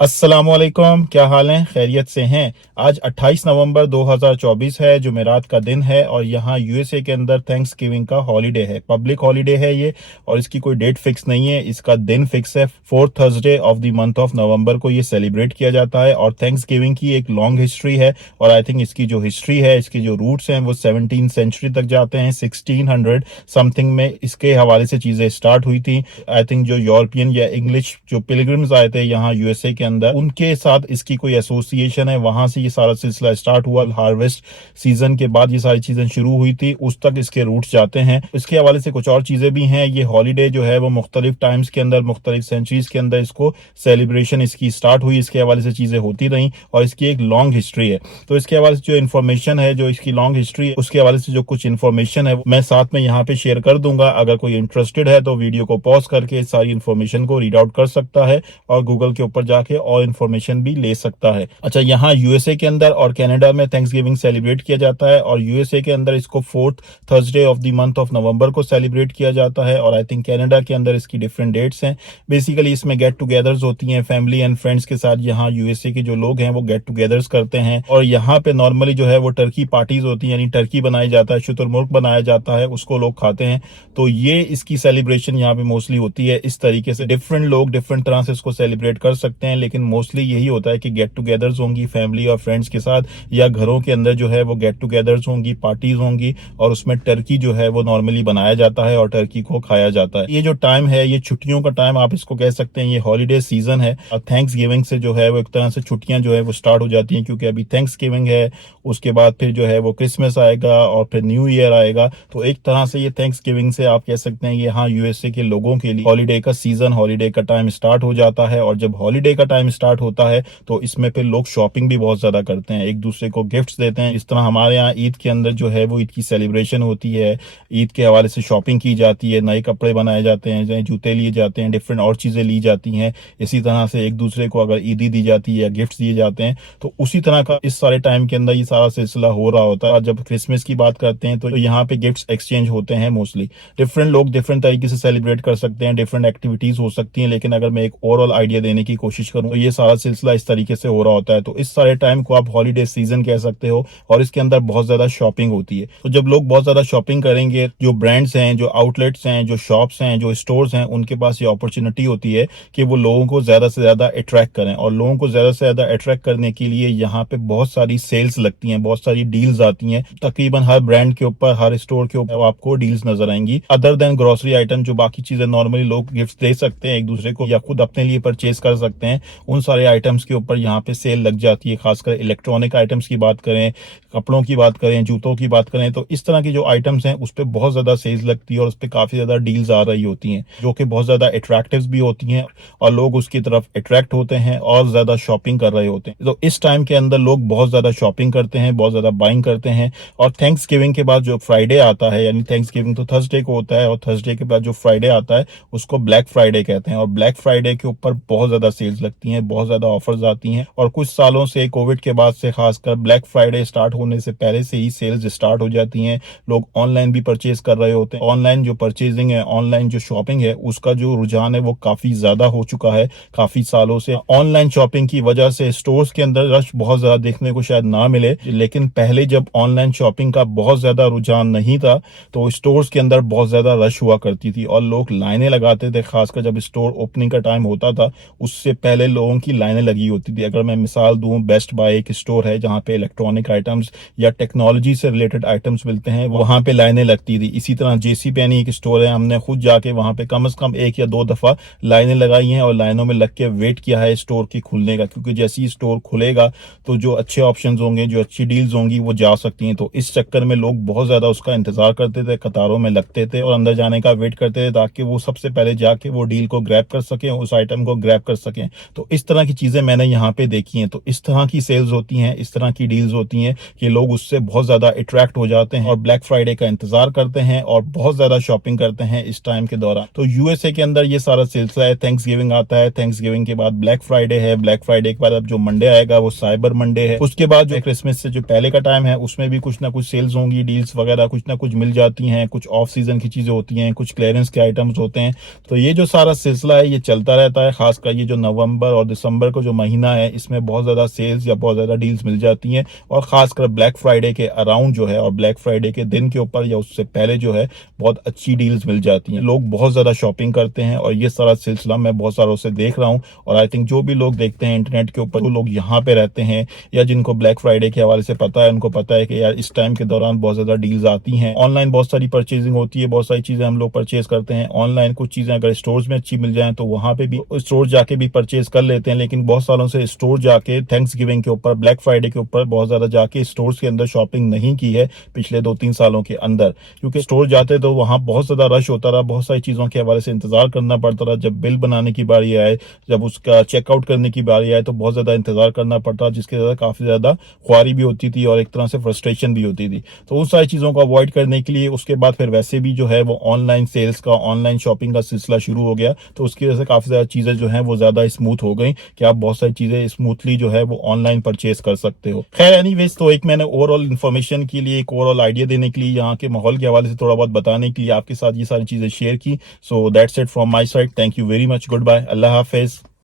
अस्सलामुअलैकुम, क्या हाल है? खैरियत से हैं? आज 28 नवंबर 2024 है, जुमेरात का दिन है और यहाँ यूएसए के अंदर थैंक्सगिविंग का हॉलीडे है, पब्लिक हॉलीडे है ये। और इसकी कोई डेट फिक्स नहीं है, इसका दिन फिक्स है। Fourth Thursday of the month of November को ये सेलिब्रेट किया जाता है और थैंक्सगिविंग की एक लॉन्ग हिस्ट्री है। और आई थिंक इसकी जो हिस्ट्री है, इसके जो रूट्स हैं वो 17th सेंचुरी तक जाते हैं। 1600 समथिंग में इसके हवाले से चीजें स्टार्ट हुई थी। आई थिंक जो यूरोपियन या इंग्लिश जो पिलग्रिम्स आए थे यहाँ यूएसए के अंदर, उनके साथ इसकी कोई एसोसिएशन है, वहां से ये सारा सिलसिला स्टार्ट हुआ। हार्वेस्ट सीजन के बाद ये सारी चीजें शुरू हुई थी, उस तक इसके रूट्स जाते हैं। इसके हवाले से कुछ और चीजें भी हैं। ये हॉलीडे जो है वो मुख्तलिफ टाइम्स के अंदर, मुख्तलिफ सेंचुरीज के अंदर इसको सेलिब्रेशन इसकी स्टार्ट हुई, इसके हवाले से चीजें होती रही और इसकी एक लॉन्ग हिस्ट्री है। तो इसके हवाले से जो इन्फॉर्मेशन है, जो इसकी लॉन्ग हिस्ट्री है, उसके हवाले से जो कुछ इन्फॉर्मेशन है मैं साथ में यहाँ पे शेयर कर दूंगा। अगर कोई इंटरेस्टेड है तो वीडियो को पॉज करके इस सारी इन्फॉर्मेशन को रीड आउट कर सकता है और गूगल के ऊपर जाके और इन्फॉर्मेशन भी ले सकता है। अच्छा, यहाँ यूएसए के अंदर और कनाडा में थैंक्सगिविंग सेलिब्रेट किया जाता है और यूएसए के अंदर इसको fourth Thursday of the month of November को सेलिब्रेट किया जाता है। और आई थिंक कनाडा के अंदर इसकी डिफरेंट डेट्स हैं। बेसिकली इसमें गेट टुगेदर्स होती हैं फैमिली एंड फ्रेंड्स के साथ। यहाँ यूएसए के जो लोग हैं वो गेट टुगेदर्स करते हैं और यहाँ पे नॉर्मली जो है वो टर्की पार्टीज होती हैं, यानी टर्की बनाया जाता है, शुतुरमुर्ग बनाया जाता है, उसको लोग खाते हैं। तो ये इसकी सेलिब्रेशन यहाँ पे मोस्टली होती है इस तरीके से। डिफरेंट लोग डिफरेंट तरह से इसको सेलिब्रेट कर सकते हैं, लेकिन मोस्टली यही होता है कि गेट टुगेदर्स होंगी फैमिली और फ्रेंड्स के साथ, या घरों के अंदर जो है वो गेट टुगेदर्स होंगी, पार्टीज होंगी और उसमें टर्की जो है वो नॉर्मली बनाया जाता है और टर्की को खाया जाता है। ये जो टाइम है, ये छुट्टियों का टाइम आप इसको कह सकते हैं, ये हॉलीडे सीजन है। और थैंक्स गिविंग से जो है वो एक तरह से छुट्टियां जो है वो स्टार्ट हो जाती हैं, क्योंकि अभी थैंक्स गिविंग है, उसके बाद फिर जो है वो क्रिसमस आएगा और फिर न्यू ईयर आएगा। तो एक तरह से ये थैंक्स गिविंग से आप कह सकते हैं कि हाँ, यूएसए के लोगों के लिए हॉलीडे का सीजन, हॉलीडे का टाइम स्टार्ट हो जाता है। और जब हॉलीडे का टाइम स्टार्ट होता है तो इसमें फिर लोग शॉपिंग भी बहुत ज्यादा करते हैं, एक दूसरे को गिफ्ट्स देते हैं। इस तरह हमारे यहाँ ईद के अंदर जो है वो ईद की सेलिब्रेशन होती है, ईद के हवाले से शॉपिंग की जाती है, नए कपड़े बनाए जाते हैं, नए जूते लिए जाते हैं, डिफरेंट और चीजें ली जाती हैं। इसी तरह से एक दूसरे को अगर ईदी दी जाती है या गिफ्ट्स दिए जाते हैं, तो उसी तरह का इस सारे टाइम के अंदर ये सारा सिलसिला हो रहा होता है। और जब क्रिसमस की बात करते हैं तो यहाँ पे गिफ्ट्स एक्सचेंज होते हैं मोस्टली। डिफरेंट लोग डिफरेंट तरीके से सेलिब्रेट कर सकते हैं, डिफरेंट एक्टिविटीज हो सकती हैं, लेकिन अगर मैं एक ओवरऑल आइडिया देने की कोशिश करूं तो ये सारा सिलसिला इस तरीके से हो रहा होता है। तो इस सारे टाइम को आप हॉलीडे सीजन कह सकते हो और इसके अंदर बहुत ज्यादा शॉपिंग होती है। तो जब लोग बहुत ज्यादा शॉपिंग करेंगे, जो ब्रांड्स हैं, जो आउटलेट्स हैं, जो शॉप्स हैं, जो स्टोर्स हैं, उनके पास ये अपॉर्चुनिटी होती है कि वो लोगों को ज्यादा से ज्यादा अट्रैक्ट करें। और लोगों को ज्यादा से ज्यादा अट्रैक्ट करने के लिए यहाँ पे बहुत सारी सेल्स लगती हैं, बहुत सारी डील्स आती हैं। तकरीबन हर ब्रांड के ऊपर, हर स्टोर के ऊपर आपको डील्स नजर आएंगी। अदर देन ग्रोसरी आइटम, जो बाकी चीजें नॉर्मली लोग गिफ्ट दे सकते हैं एक दूसरे को या खुद अपने लिए परचेज कर सकते हैं, उन सारे आइटम्स के ऊपर यहाँ पे सेल लग जाती है। खासकर इलेक्ट्रॉनिक आइटम्स की बात करें, कपड़ों की बात करें, जूतों की बात करें, तो इस तरह की जो आइटम्स हैं उस पर बहुत ज्यादा सेल्स लगती है और उस पर काफी ज्यादा डील्स आ रही होती हैं, जो कि बहुत ज्यादा अट्रैक्टिव भी होती हैं और लोग उसकी तरफ अट्रैक्ट होते हैं और ज्यादा शॉपिंग कर रहे होते हैं। तो इस टाइम के अंदर लोग बहुत ज्यादा शॉपिंग करते हैं, बहुत ज्यादा बाइंग करते हैं। और थैंक्स गिविंग के बाद जो फ्राइडे आता है, यानी थैंक्स गिविंग तो थर्सडे को होता है और थर्सडे के बाद जो फ्राइडे आता है उसको ब्लैक फ्राइडे कहते हैं। और ब्लैक फ्राइडे के ऊपर बहुत ज्यादा सेल्स लगती हैं, बहुत ज्यादा ऑफर्स आती हैं। और कुछ सालों से, कोविड के बाद से खासकर, ब्लैक फ्राइडे स्टार्ट होने से पहले से ही सेल्स स्टार्ट हो जाती हैं। लोग ऑनलाइन भी परचेज कर रहे होते हैं। ऑनलाइन जो परचेजिंग है, ऑनलाइन जो शॉपिंग है, उसका जो रुझान है वो काफी ज्यादा हो चुका है काफी सालों से। ऑनलाइन शॉपिंग की वजह से स्टोर्स के अंदर रश बहुत ज्यादा देखने को शायद ना मिले, लेकिन पहले जब ऑनलाइन शॉपिंग का बहुत ज्यादा रुझान नहीं था तो स्टोर्स के अंदर बहुत ज्यादा रश हुआ करती थी और लोग लाइनें लगाते थे। खासकर जब स्टोर ओपनिंग का टाइम होता था उससे पहले लोगों की लाइनें लगी होती थी। अगर मैं मिसाल दूं, बेस्ट बाय एक स्टोर है जहां पे इलेक्ट्रॉनिक आइटम्स या टेक्नोलॉजी से रिलेटेड आइटम्स मिलते हैं, वहां पे लाइनें लगती थी। इसी तरह जेसी पेनी एक स्टोर है, हमने खुद जाके वहां पे कम से कम 1 या 2 दफा लाइनें लगाई हैं और लाइनों में लग के वेट किया है स्टोर की खुलने का, क्योंकि जैसे ही स्टोर खुलेगा तो जो अच्छे ऑप्शंस होंगे, जो अच्छी डील्स होंगी वो जा सकती हैं। तो इस चक्कर में लोग बहुत ज्यादा उसका इंतजार करते थे, कतारों में लगते थे और अंदर जाने का वेट करते थे ताकि वो सबसे पहले जाके वो डील को ग्रैब कर सकें, उस आइटम को ग्रैब कर सकें। तो इस तरह की चीजें मैंने यहाँ पे देखी हैं। तो इस तरह की सेल्स होती हैं, इस तरह की डील्स होती हैं कि लोग उससे बहुत ज्यादा अट्रैक्ट हो जाते हैं और ब्लैक फ्राइडे का इंतजार करते हैं और बहुत ज्यादा शॉपिंग करते हैं इस टाइम के दौरान। तो यूएसए के अंदर ये सारा सिलसिला है। थैंक्स गिविंग आता है, थैंक्स गिविंग के बाद ब्लैक फ्राइडे है, ब्लैक फ्राइडे के बाद अब जो मंडे आएगा वो साइबर मंडे है। उसके बाद जो क्रिसमस से जो पहले का टाइम है उसमें भी कुछ ना कुछ सेल्स होंगी, डील्स वगैरह कुछ ना कुछ मिल जाती हैं, कुछ ऑफ सीजन की चीजें होती हैं, कुछ क्लियरेंस के आइटम्स होते हैं। तो ये जो सारा सिलसिला है ये चलता रहता है। खासकर ये जो नवंबर नवंबर और दिसंबर का जो महीना है इसमें बहुत ज़्यादा सेल्स या बहुत ज़्यादा डील्स मिल जाती हैं, और ख़ासकर ब्लैक फ्राइडे के अराउंड जो है और ब्लैक फ्राइडे के दिन के ऊपर या उससे पहले जो है बहुत अच्छी डील्स मिल जाती हैं। लोग बहुत ज़्यादा शॉपिंग करते हैं और ये सारा सिलसिला मैं बहुत सारों से देख रहा हूँ। और आई थिंक जो भी लोग देखते हैं इंटरनेट के ऊपर, जो लोग यहाँ पे रहते हैं या जिनको ब्लैक फ्राइडे के हवाले से पता है, उनको पता है कि यार इस टाइम के दौरान बहुत ज़्यादा डील्स आती हैं। ऑनलाइन बहुत सारी परचेजिंग होती है, बहुत सारी चीज़ें हम लोग परचेज करते हैं ऑनलाइन। कुछ चीज़ें अगर स्टोर्स में अच्छी मिल जाएं तो वहाँ पे भी स्टोर जाके भी परचेज कर लेते हैं, लेकिन बहुत सालों से स्टोर जाके थैंक्स गिविंग के ऊपर, ब्लैक फ्राइडे के ऊपर बहुत ज़्यादा जाके स्टोर्स के अंदर शॉपिंग नहीं की है पिछले 2-3 सालों के अंदर, क्योंकि स्टोर जाते तो वहाँ बहुत ज़्यादा रश होता रहा, बहुत सारी चीज़ों के हवाले से इंतजार करना पड़ता रहा। जब बिल बनाने की बारी आए, जब उसका चेकआउट करने की बारी आए तो बहुत ज़्यादा इंतजार करना पड़ता, जिसके ज़्यादा काफ़ी ज़्यादा ख्वारी भी होती थी और एक तरह से फ्रस्ट्रेशन भी होती थी। तो उन सारी चीज़ों को अवॉइड करने के लिए उसके बाद फिर वैसे भी जो है वो ऑनलाइन सेल्स का, ऑनलाइन शॉपिंग का सिलसिला शुरू हो गया, तो उसकी वजह से काफ़ी ज़्यादा चीज़ें जो हैं वो ज़्यादा स्मूथ हो गई कि आप बहुत सारी चीज़ें स्मूथली जो है वो ऑनलाइन परचेज कर सकते हो। खैर एनीवेज, तो एक मैंने ओवरऑल इन्फॉर्मेशन के लिए, एक ओवरऑल आइडिया देने के लिए, यहाँ के माहौल के हवाले से थोड़ा बहुत बताने के लिए आपके साथ ये सारी चीज़ें शेयर की। So that's it from my side. Thank you very much. Goodbye. अल्लाह हाफिज़।